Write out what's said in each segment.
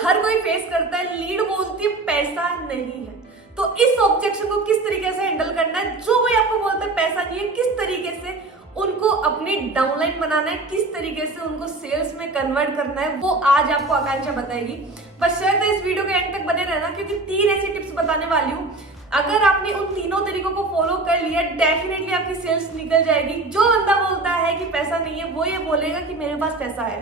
हर कोई फेस करता है, लीड बोलती है पैसा नहीं है। तो इस ऑब्जेक्शन को किस तरीके से हैंडल करना है, जो कोई आपको बोलता है पैसा नहीं है, किस तरीके से उनको अपनी डाउनलाइन बनाना है, किस तरीके से उनको सेल्स में कन्वर्ट करना है, वो आज आपको आकांक्षा बताएगी। बस शर्त है इस वीडियो के एंड तक बने रहना, क्योंकि 3 ऐसी टिप्स बताने वाली हूँ। अगर आपने उन तीनों तरीकों को फॉलो कर लिया, डेफिनेटली आपकी सेल्स निकल जाएगी। जो बंदा बोलता है कि पैसा नहीं है, वो ये बोलेगा कि मेरे पास पैसा है।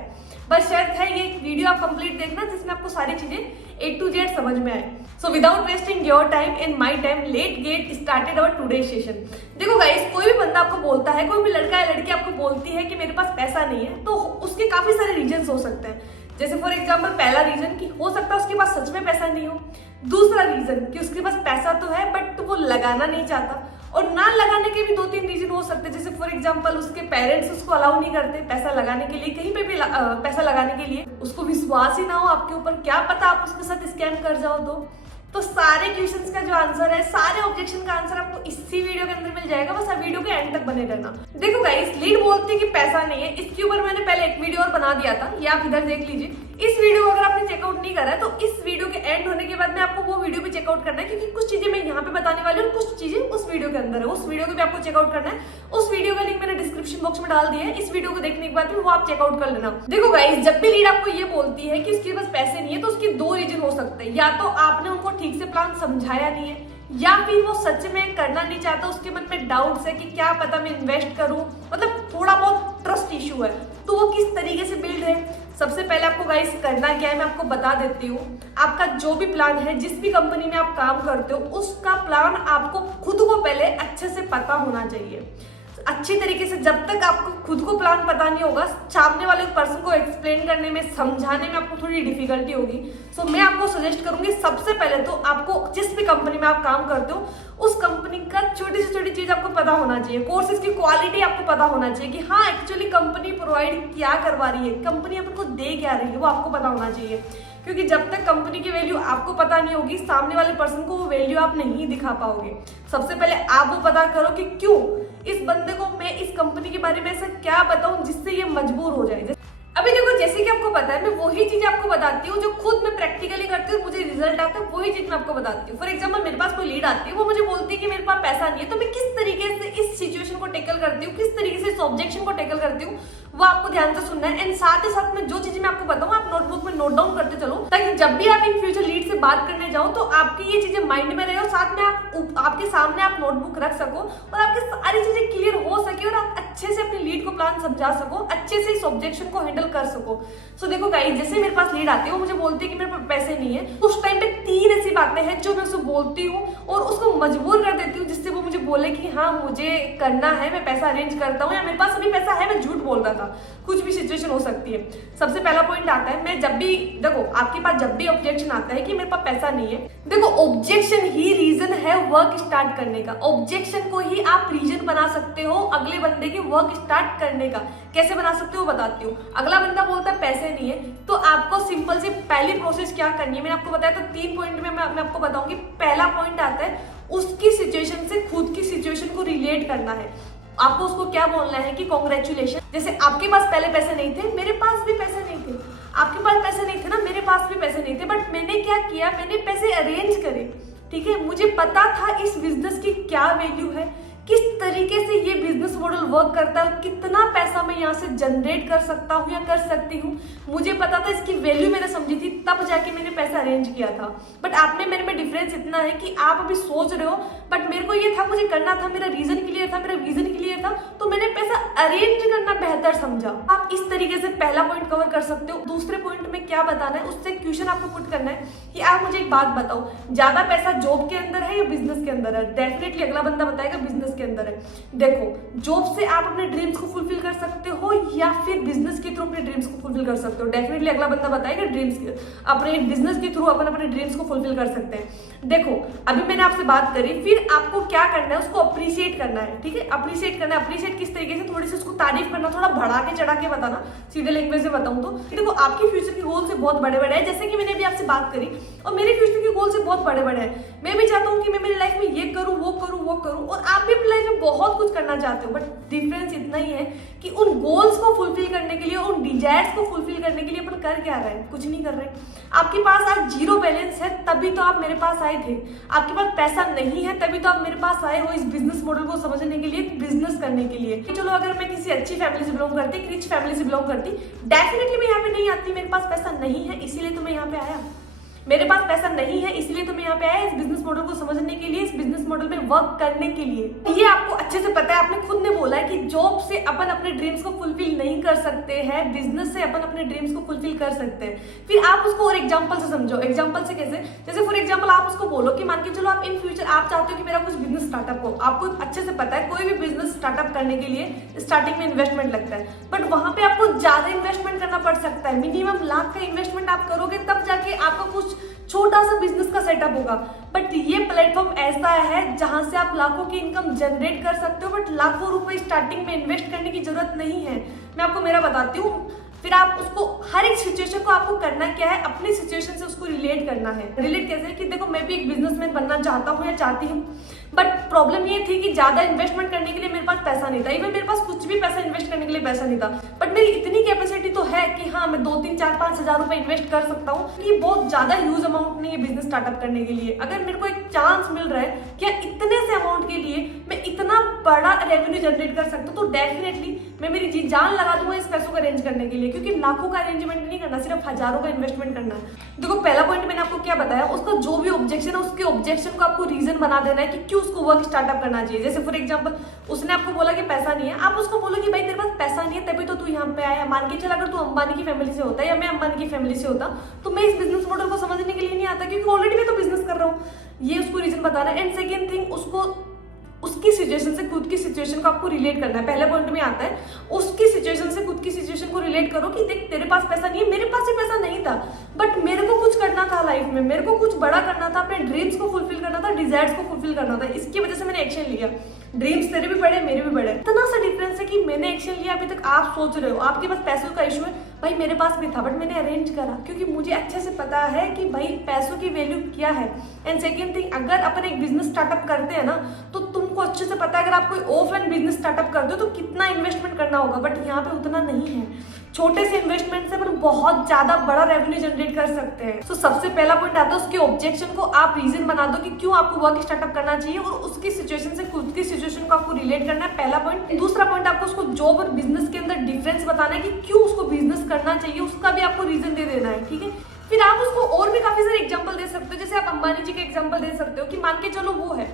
बस शर्त है ये वीडियो आप कंप्लीट देखना, जिसमें आपको सारी चीजें A to Z समझ में आए। So without wasting your time and my time, let get started our today session. देखो गाइस, कोई भी बंदा आपको बोलता है, कोई भी लड़का या लड़की आपको बोलती है कि मेरे पास पैसा नहीं है, तो उसके काफी सारे रीजन हो सकते हैं। जैसे फॉर एग्जाम्पल, पहला रीजन कि हो सकता है उसके पास सच में पैसा नहीं हो। दूसरा रीजन कि उसके पास पैसा तो है बट वो लगाना नहीं चाहता। और ना लगाने के भी 2-3 रीजन हो सकते हैं। जैसे फॉर एग्जांपल, उसके पेरेंट्स उसको अलाउ नहीं करते पैसा लगाने के लिए, कहीं पे भी पैसा लगाने के लिए। उसको विश्वास ही ना हो आपके ऊपर, क्या पता आप उसके साथ स्कैम कर जाओ। तो सारे क्वेश्चंस का जो आंसर है, सारे ऑब्जेक्शन का आंसर आपको इसी वीडियो के अंदर मिल जाएगा। बस आप वीडियो के एंड तक बने रहना। देखो गाइस, लीड बोलती है कि पैसा नहीं है, इसके ऊपर मैंने पहले एक वीडियो और बना दिया था, ये आप इधर देख लीजिए। इस वीडियो को अगर आपने चेकआउट नहीं करा है तो इस वीडियो के एंड होने के बाद में आपको वो वीडियो भी चेकआउट करना है, क्योंकि कुछ चीजें मैं यहाँ पे बताने वाली हूँ और कुछ चीजें उस वीडियो के अंदर है। उस वीडियो को भी आपको चेकआउट करना है। उस वीडियो का लिंक मैंने डिस्क्रिप्शन बॉक्स में डाल दिया है। इस वीडियो को देखने के बाद में वो आप चेकआउट कर लेना। देखो गाइस, जब भी लीड आपको ये बोलती है कि इसके पास पैसे नहीं है, तो उसके 2 रीजन हो सकते हैं। या तो आपने उनको ठीक से प्लान समझाया नहीं है, या फिर वो सच में करना नहीं चाहता, उसके मन में डाउट्स है कि क्या पता मैं इन्वेस्ट करूं, मतलब थोड़ा बहुत ट्रस्ट इशू है। तो वो किस तरीके से बिल्ड है, सबसे पहले आपको गाइस करना क्या है मैं आपको बता देती हूँ। आपका जो भी प्लान है, जिस भी कंपनी में आप काम करते हो, उसका प्लान आपको खुद को पहले अच्छे से पता होना चाहिए। अच्छी तरीके से, जब तक आपको खुद को प्लान पता नहीं होगा, सामने वाले पर्सन को एक्सप्लेन करने में, समझाने में आपको थोड़ी डिफिकल्टी होगी। सो मैं आपको सजेस्ट करूंगी, सबसे पहले तो आपको जिस भी कंपनी में आप काम करते हो, उस कंपनी का छोटी से छोटी चीज आपको पता होना चाहिए। कोर्सेज की क्वालिटी आपको पता होना चाहिए कि हाँ एक्चुअली कंपनी प्रोवाइड क्या करवा रही है, कंपनी आपको दे क्या रही है, वो आपको पता होना चाहिए। क्योंकि जब तक कंपनी की वैल्यू आपको पता नहीं होगी, सामने वाले पर्सन को वो वैल्यू आप नहीं दिखा पाओगे। सबसे पहले आप वो पता करो कि क्यों इस बंदे को मैं इस कंपनी के बारे में ऐसा क्या बताऊं जिससे ये मजबूर हो जाए। अभी देखो, जैसे कि आपको पता है, मैं वही चीज आपको बताती हूँ जो खुद मैं प्रैक्टिकली करती हूँ, मुझे रिजल्ट आता है, वही चीज मैं आपको बताती हूँ। फॉर एग्जांपल, मेरे पास कोई लीड आती है, वो मुझे बोलती है कि मेरे पास पैसा नहीं है, तो मैं किस तरीके से इस सिचुएशन को टैकल करती हूँ, किस तरीके से इस ऑब्जेक्शन को टैकल करती हूँ, वो आपको ध्यान से सुनना है। एंड साथ ही साथ में जो चीजें मैं आपको बताऊँ, आप नोटबुक में नोट डाउन करते चलो, ताकि जब भी आप इन फ्यूचर लीड से बात करने जाओ तो आपकी ये चीजें माइंड में रहे और साथ में आपके सामने आप नोटबुक रख सको और आपकी सारी चीजें क्लियर हो सके और आप अच्छे से अपनी लीड को प्लान समझा सको, अच्छे से इस ऑब्जेक्शन को हैंडल कर सको। सो देखो गाइस, जैसे मेरे पास लीड आती है, वो मुझे बोलती है कि मेरे पास पैसे नहीं है, उस टाइम पे 3 ऐसी बातें हैं जो मैं उसको बोलती हूँ और उसको मजबूर कर देती हूँ, जिससे वो मुझे बोले कि हाँ मुझे करना है, मैं पैसा अरेंज करता हूँ, या मेरे पास अभी पैसा है, मैं झूठ बोल रहा था। कुछ भी सिचुएशन हो सकती है। सबसे पहला पॉइंट आता है, मैं जब भी, देखो आपके पास जब भी ऑब्जेक्शन आता है कि मेरे पास पैसा नहीं है, देखो ऑब्जेक्शन ही रीजन है वर्क स्टार्ट करने का। ऑब्जेक्शन को ही आप रीजन बना सकते हो अगले बंदे के वर्क स्टार्ट करने का। कैसे बना सकते हो बताती हूँ। अगला बंदा बोलता है पैसे नहीं है, तो आपको सिंपल सी पहली प्रोसेस क्या करनी है, मैंने आपको बताया। तो 3 पॉइंट में मैं आपको बताऊंगी। पहला पॉइंट आता है, उसकी सिचुएशन से खुद की सिचुएशन को रिलेट करना है। आपको उसको क्या बोलना है कि कॉन्ग्रेचुलेशन, जैसे आपके पास पहले पैसे नहीं थे, मेरे पास भी पैसे नहीं थे, आपके पास पैसे नहीं थे ना, मेरे पास भी पैसे नहीं थे, बट मैंने क्या किया, मैंने पैसे अरेंज करे। ठीक है, मुझे पता था इस बिजनेस की क्या वैल्यू है, किस तरीके से ये बिजनेस मॉडल वर्क करता है, कितना पैसा मैं यहाँ से जनरेट कर सकता हूँ या कर सकती हूँ। मुझे पता था, इसकी वैल्यू मैंने समझी थी, तब जाके मैंने पैसा अरेंज किया था। बट आप में मेरे में डिफरेंस इतना है कि आप अभी सोच रहे हो, बट मेरे को ये था, मुझे करना था, मेरा रीजन क्लियर था, मेरा विजन क्लियर था, तो मैंने पैसा अरेंज करना बेहतर समझा। आप इस तरीके से पहला पॉइंट कवर कर सकते हो। दूसरे पॉइंट में क्या बताना है, उससे क्वेश्चन आपको पुट करना है कि आप मुझे एक बात बताओ, ज्यादा पैसा जॉब के अंदर है या बिजनेस के अंदर है। डेफिनेटली अगला बंदा बताएगा बिजनेस के अंदर है। देखो, जॉब से आप अपने ड्रीम्स को फुलफिल कर सकते हो या फिर बिजनेस के थ्रू अपने ड्रीम्स को फुलफिल कर सकते हो। डेफिनेटली अगला बंदा बताएगा ड्रीम्स के, अपने बिजनेस के के थ्रू अपन अपने ड्रीम्स को फुलफिल कर सकते हैं। देखो, अभी मैंने आपसे बात करी, फिर आपको क्या करना है, उसको अप्रिशिएट करना है, ठीक है। अप्रिशिएट करना है, अप्रिशिएट किस तरीके से, थोड़ी सी उसको तारीफ करना, थोड़ा बढ़ा के चढ़ा के बताना, सीधे लैंग्वेज में बताऊं तो। देखो, आपके फ्यूचर के गोल से बहुत बड़े बड़े हैं, जैसे कि मैंने अभी आपसे बात करी, और मेरे फ्यूचर के गोल से बहुत बड़े बड़े हैं। मैं भी चाहता हूँ कि मैं मेरी लाइफ में ये करूँ, वो करूँ, वो करूँ, और आप भी अपनी लाइफ में बहुत कुछ करना चाहते हो। बट डिफरेंस इतना ही है कि उन गोल्स को फुलफिल करने के लिए, उन डिजायर्स को फुलफिल करने के लिए अपन कर क्या रहे हैं? कुछ नहीं कर रहे। आपके पास आज जीरो बैलेंस है, तभी तो आप मेरे पास आए थे। आपके पास पैसा नहीं है, तभी तो आप मेरे पास आए हो इस बिजनेस मॉडल को समझने के लिए, बिजनेस करने के लिए। चलो, अगर मैं किसी अच्छी फैमिली से बिलोंग करती, रिच फैमिली से बिलोंग करती, डेफिनेटली मैं यहाँ पे नहीं आती। मेरे पास पैसा नहीं है, इसीलिए तो मैं यहाँ पे आया। मेरे पास पैसा नहीं है, इसलिए तो मैं यहाँ पे आया इस बिजनेस मॉडल को समझने के लिए, इस बिजनेस मॉडल में वर्क करने के लिए। ये आपको अच्छे से पता है, आपने खुद ने बोला है कि जॉब से अपन अपने ड्रीम्स को फुलफिल नहीं कर सकते हैं, बिजनेस से अपन अपने ड्रीम्स को फुलफिल कर सकते हैं। फिर आप उसको और एग्जांपल से समझो। एग्जांपल से कैसे? जैसे फॉर एग्जांपल आप उसको बोलो कि मान के चलो आप इन फ्यूचर आप चाहते हो कि मेरा कुछ बिजनेस स्टार्टअप हो। आपको अच्छे से पता है कोई भी बिजनेस स्टार्टअप करने के लिए स्टार्टिंग में इन्वेस्टमेंट लगता है, बट वहां पे आपको ज्यादा इन्वेस्टमेंट करना पड़ सकता है। मिनिमम लाख का इन्वेस्टमेंट आप करोगे, तब जाके आपका कुछ छोटा सा बिजनेस का सेटअप होगा। बट ये प्लेटफॉर्म ऐसा है जहां से आप लाखों की इनकम जनरेट कर सकते हो, बट लाखों रुपए स्टार्टिंग में इन्वेस्ट करने की जरूरत नहीं है। मैं आपको मेरा बताती हूँ। फिर आप उसको हर एक सिचुएशन को आपको करना क्या है, अपनी सिचुएशन से उसको रिलेट करना है। रिलेट कैसे? कि देखो, मैं भी एक बिजनेसमैन बनना चाहता हूँ या चाहती हूँ, बट प्रॉब्लम ये थी कि ज्यादा इन्वेस्टमेंट करने के लिए मेरे पास पैसा नहीं था। इवन मेरे पास कुछ भी पैसा इन्वेस्ट करने के लिए पैसा नहीं था, बट मेरी इतनी कैपेसिटी तो है कि हाँ, मैं 2, 3, 4, 5 हजार रुपए इन्वेस्ट कर सकता हूँ। ये बहुत ज्यादा ह्यूज अमाउंट नहीं है बिजनेस स्टार्टअप करने के लिए। अगर मेरे को एक चांस मिल रहा है कि इतने से अमाउंट के लिए मैं इतना बड़ा रेवेन्यू जनरेट कर सकता हूँ, तो डेफिनेटली मैं मेरी जी जान लगा दूंगा इस पैसों को अरेंज करने के लिए, क्योंकि लाखों का अरेंजमेंट नहीं करना, सिर्फ हजारों का इन्वेस्टमेंट करना है। देखो, पहला पॉइंट मैंने आपको क्या बताया, उसका जो भी ऑब्जेक्शन है, उसके ऑब्जेक्शन को आपको रीजन बना देना है कि क्यों उसको वर्क स्टार्टअप करना चाहिए। जैसे फॉर एग्जांपल, उसने आपको बोला कि पैसा नहीं है, आप उसको बोलो कि भाई तेरे पास पैसा नहीं है, तभी तो तू यहाँ पे आया। मान के चल, अगर तू अंबानी की फैमिली से होता या मैं अंबानी की फैमिली से होता, तो मैं इस बिजनेस मॉडल को समझने के लिए नहीं आता, क्योंकि ऑलरेडी मैं तो बिजनेस कर रहा हूँ। ये उसको रीजन बताना है। एंड सेकेंड थिंग, उसको उसकी सिचुएशन से खुद की सिचुएशन को आपको रिलेट करना है। पहले पॉइंट में आता है, उसकी सिचुएशन से खुद की सिचुएशन को रिलेट करो कि देख, तेरे पास पैसा नहीं है, मेरे पास भी पैसा नहीं था, बट मेरे को कुछ करना था लाइफ में, मेरे को कुछ बड़ा करना था, अपने ड्रीम्स को फुलफिल करना था, डिजायर्स को फुलफिल करना था। इसकी वजह से मैंने एक्शन लिया। ड्रीम्स तेरे भी बड़े, मेरे भी बड़े। इतना सा डिफरेंस है कि मैंने एक्शन लिया, अभी तक आप सोच रहे हो आपके पास पैसों का इशू है। भाई, मेरे पास भी था, बट मैंने अरेंज करा, क्योंकि मुझे अच्छे से पता है कि भाई पैसों की वैल्यू क्या है। एंड सेकेंड थिंग, अगर अपन एक बिजनेस स्टार्टअप करते हैं ना, तो तुमको अच्छे से पता है अगर आप कोई ऑफलाइन बिजनेस स्टार्टअप कर दो तो कितना इन्वेस्टमेंट करना होगा, बट यहाँ पे उतना नहीं है। छोटे से इन्वेस्टमेंट से अपन बहुत ज्यादा बड़ा रेवेन्यू जनरेट कर सकते हैं। तो सबसे पहला पॉइंट आता है, उसके ऑब्जेक्शन को आप रीजन बना दो कि क्यों आपको वर्क स्टार्टअप करना चाहिए, और उसकी सिचुएशन से खुद की सिचुएशन को आपको रिलेट करना है, पहला पॉइंट। दूसरा पॉइंट, आपको उसको जॉब और बिजनेस के अंदर डिफरेंस बताना है कि क्यों उसको बिजनेस करना चाहिए, उसका भी आपको रीजन दे देना है, ठीक है। फिर आप उसको और भी काफी सारे एग्जांपल दे सकते हो। जैसे आप अंबानी जी के एग्जांपल दे सकते हो कि मान के चलो वो है,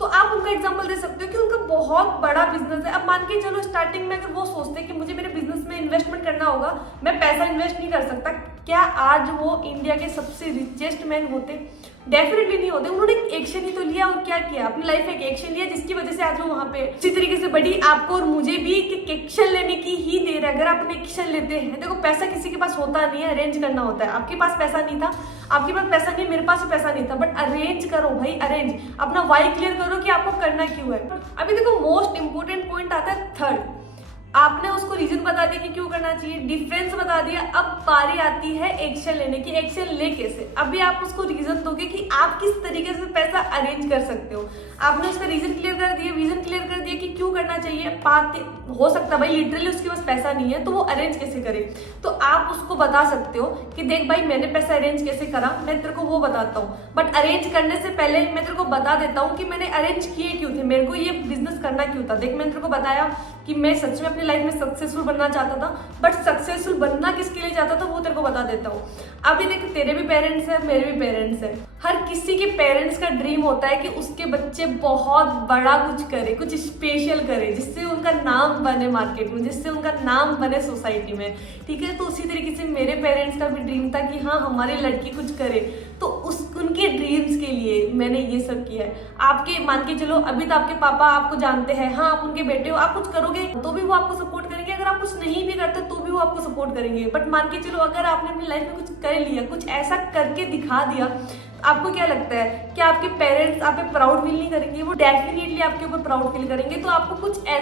तो आप उनका एग्जांपल दे सकते हो कि उनका बहुत बड़ा बिजनेस है। अब मान के चलो स्टार्टिंग में अगर वो सोचते कि मुझे मेरे बिजनेस में इन्वेस्टमेंट करना होगा, मैं पैसा इन्वेस्ट नहीं कर सकता, क्या आज वो इंडिया के सबसे रिचेस्ट मैन होते? डेफिनेटली नहीं होते। उन्होंने एक्शन ही तो लिया, और क्या किया, अपनी लाइफ में एक एक्शन लिया, जिसकी वजह से आज वो वहां पे इसी तरीके से बड़ी आपको और मुझे भी एक्शन लेने की ही देर है। अगर आप एक्शन लेते हैं, देखो पैसा किसी के पास होता नहीं है, अरेंज करना होता है। आपके पास पैसा नहीं था, आपके पास पैसा नहीं, मेरे पास भी पैसा नहीं था, बट अरेंज करो भाई, अरेंज। अपना वाई क्लियर करो कि आपको करना क्यों है। अभी देखो, मोस्ट इंपोर्टेंट पॉइंट आता है थर्ड। आपने उसको रीजन बता दिया कि क्यों करना चाहिए, डिफरेंस बता दिया, अब बारी आती है एक्शन लेने की। एक्शन ले कैसे? अभी आप उसको रीजन दोगे कि आप किस तरीके से पैसा अरेंज कर सकते हो। आपने उसका रीजन क्लियर कर दिया, विजन क्लियर कर दिया कि क्यों करना चाहिए। बात हो सकता है भाई लिटरली उसके पास पैसा नहीं है, तो वो अरेंज कैसे करे, तो आप उसको बता सकते हो कि देख भाई, मैंने पैसा अरेंज कैसे करा, मैं तेरे को वो बताता हूँ, बट अरेंज करने से पहले मैं तेरे को बता देता हूँ कि मैंने अरेंज किए क्यों थे, मेरे को ये बिजनेस करना क्यों था। देख, मैंने तेरे को बताया कि मैं सच में अपनी लाइफ में सक्सेसफुल बनना चाहता था, बट सक्सेसफुल बनना किसके लिए चाहता था वो तेरे को बता देता हूँ। अभी देख, तेरे भी पेरेंट्स हैं, मेरे भी पेरेंट्स हैं। हर किसी के पेरेंट्स का ड्रीम होता है कि उसके बच्चे बहुत बड़ा कुछ करे, कुछ स्पेशल करे, जिससे उनका नाम बने मार्केट में, जिससे उनका नाम बने सोसाइटी में, ठीक है। तो उसी तरीके से मेरे पेरेंट्स का भी ड्रीम था कि हाँ, हमारी लड़की कुछ करे, तो उनके ड्रीम्स के लिए मैंने ये सब किया है। आपके मान के चलो, अभी तो आपके पापा आपको जानते हैं, हाँ आप उनके बेटे हो, आप कुछ करोगे तो भी वो आपको सपोर्ट करेंगे, अगर आप कुछ नहीं भी करते तो भी वो आपको सपोर्ट करेंगे। बट मान के चलो अगर आपने अपनी लाइफ में कुछ कर लिया, कुछ ऐसा करके दिखा दिया, आपको क्या लगता है कि आपके पेरेंट्स आप पे प्राउड फील नहीं करेंगे? वो डेफिनेटली आपके ऊपर प्राउड फील करेंगे। तो आपको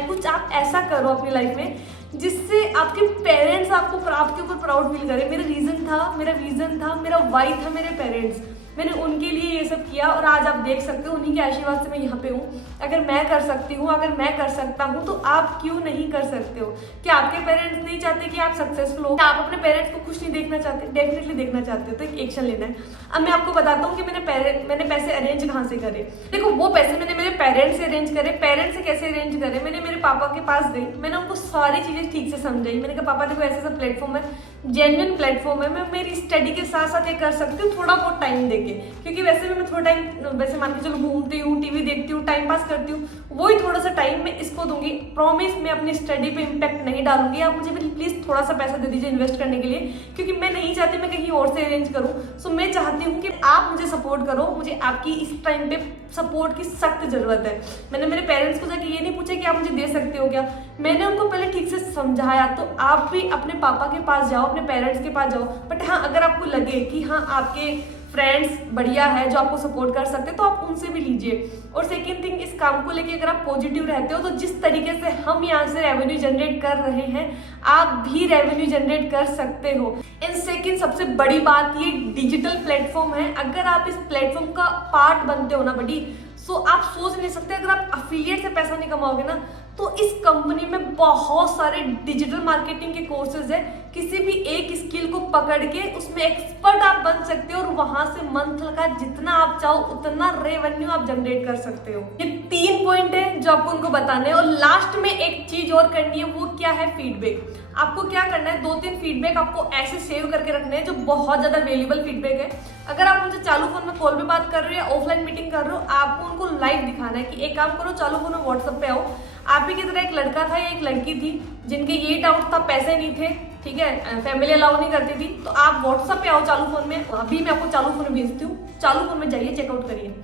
कुछ आप ऐसा करो अपनी लाइफ में जिससे आपके पेरेंट्स आपके ऊपर प्राउड फील करें। मेरा रीजन था, मेरा विजन था, मेरा वाई था मेरे पेरेंट्स। मैंने उनके लिए ये सब किया और आज आप देख सकते हो उन्हीं के आशीर्वाद से मैं यहाँ पे हूँ। अगर मैं कर सकती हूँ, अगर मैं कर सकता हूँ तो आप क्यों नहीं कर सकते हो? क्या आपके पेरेंट्स नहीं चाहते कि आप सक्सेसफुल हो? क्या आप अपने पेरेंट्स को खुश नहीं देखना चाहते? डेफिनेटली देखना चाहते हो, तो एक एक्शन लेना है। अब मैं आपको बताता हूँ कि मैंने पैसे अरेंज कहाँ से करे। देखो, वो पैसे मैंने मेरे पेरेंट्स से अरेंज करे। पेरेंट्स से कैसे अरेंज करे? मैंने मेरे पापा के पास गई, मैंने उनको सारी चीजें ठीक से समझाई। मैंने कहा पापा देखो ऐसा ऐसा प्लेटफॉर्म है, जेन्युइन प्लेटफॉर्म है, मैं मेरी स्टडी के साथ साथ ये कर सकती हूँ थोड़ा बहुत टाइम देके, क्योंकि वैसे भी मैं थोड़ा टाइम वैसे मान के चलो घूमती हूँ, टीवी देखती हूँ, टाइम पास करती हूँ, वही थोड़ा सा टाइम मैं इसको दूंगी। प्रॉमिस मैं अपनी स्टडी पे इम्पैक्ट नहीं डालूंगी। आप मुझे प्लीज थोड़ा सा पैसा दे दीजिए इन्वेस्ट करने के लिए, क्योंकि मैं नहीं चाहती मैं कहीं और से अरेंज करूँ। सो मैं चाहती हूँ कि आप मुझे सपोर्ट करो, मुझे आपकी इस टाइम पे सपोर्ट की सख्त जरूरत है। मैंने मेरे पेरेंट्स को जाके ये नहीं पूछा कि आप मुझे दे सकते हो क्या, मैंने उनको पहले ठीक से समझाया। तो आप भी अपने पापा के पास जाओ, अपने पेरेंट्स के पास जाओ। बट हाँ, अगर आपको लगे कि हाँ आपके फ्रेंड्स बढ़िया है जो आपको सपोर्ट कर सकते हैं तो आप उनसे भी लीजिए। और सेकेंड थिंग, इस काम को लेके अगर आप पॉजिटिव रहते हो तो जिस तरीके से हम यहाँ से रेवेन्यू जनरेट कर रहे हैं आप भी रेवेन्यू जनरेट कर सकते हो। एंड सेकेंड सबसे बड़ी बात, ये डिजिटल प्लेटफॉर्म है। अगर आप इस प्लेटफॉर्म का पार्ट बनते हो ना बड़ी, सो आप सोच नहीं सकते अगर आप अफिलिएट से पैसा नहीं कमाओगे ना तो इस कंपनी में बहुत सारे डिजिटल मार्केटिंग के कोर्सेज है। किसी भी एक स्किल को पकड़ के उसमें एक्सपर्ट आप बन सकते हो और वहां से मंथ का जितना आप चाहो उतना रेवेन्यू आप जनरेट कर सकते हो। ये 3 पॉइंट है जो आपको उनको बताने हैं। और लास्ट में एक चीज और करनी है, वो क्या है? फीडबैक। आपको क्या करना है, 2-3 फीडबैक आपको ऐसे सेव करके रखने हैं जो बहुत ज्यादा वैल्यूएबल फीडबैक है। अगर आप मुझे चालू फोन में कॉल पे बात कर रहे हो या ऑफलाइन मीटिंग कर रहे हो, आपको उनको लाइव दिखाना है कि एक काम करो, चालू फोन में व्हाट्सएप पे आओ। आप ही की तरह एक लड़का था या एक लड़की थी जिनके ये डाउट था, पैसे नहीं थे, ठीक है, फैमिली अलाउ नहीं करती थी, तो आप व्हाट्सएप पे आओ चालू फोन में। अभी मैं आपको चालू फोन भेजती हूँ, चालू फोन में जाइए, चेकआउट करिए।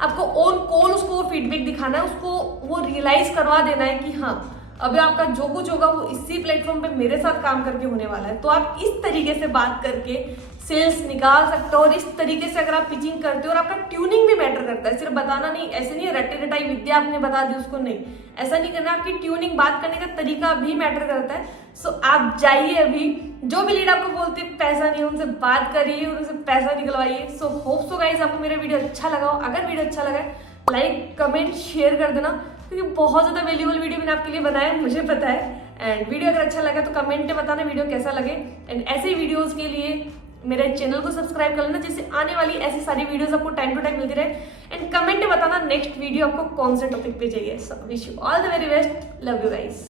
आपको ऑन कॉल उसको फीडबैक दिखाना है, उसको वो रियलाइज करवा देना है कि हाँ अभी आपका जो कुछ होगा वो इसी प्लेटफॉर्म पे मेरे साथ काम करके होने वाला है। तो आप इस तरीके से बात करके सेल्स निकाल सकते हो। और इस तरीके से अगर आप पिचिंग करते हो, और आपका ट्यूनिंग भी मैटर करता है, सिर्फ बताना नहीं, ऐसे नहीं रट्टे रटाई विद्या आपने बता दी उसको, नहीं ऐसा नहीं करना। आपकी ट्यूनिंग, बात करने का तरीका भी मैटर करता है। सो आप जाइए अभी, जो भी लीड आपको बोलते पैसा नहीं, उनसे बात करिए और उनसे पैसा निकलवाइए। सो होप सो गाइस आपको मेरा वीडियो अच्छा लगा हो। अगर वीडियो अच्छा लगा है लाइक कमेंट शेयर कर देना, क्योंकि बहुत ज्यादा वैल्यूएबल वीडियो मैंने आपके लिए बनाया है, मुझे पता है। एंड वीडियो अगर अच्छा लगा तो कमेंट में बताना वीडियो कैसा लगे। एंड ऐसे वीडियोस के लिए मेरे चैनल को सब्सक्राइब कर लेना, जिससे आने वाली ऐसी सारी वीडियोस आपको टाइम टू टाइम मिलती रहे। एंड कमेंट में बताना नेक्स्ट वीडियो आपको कौन से टॉपिक पे चाहिए। So wish you all the very best, love you guys.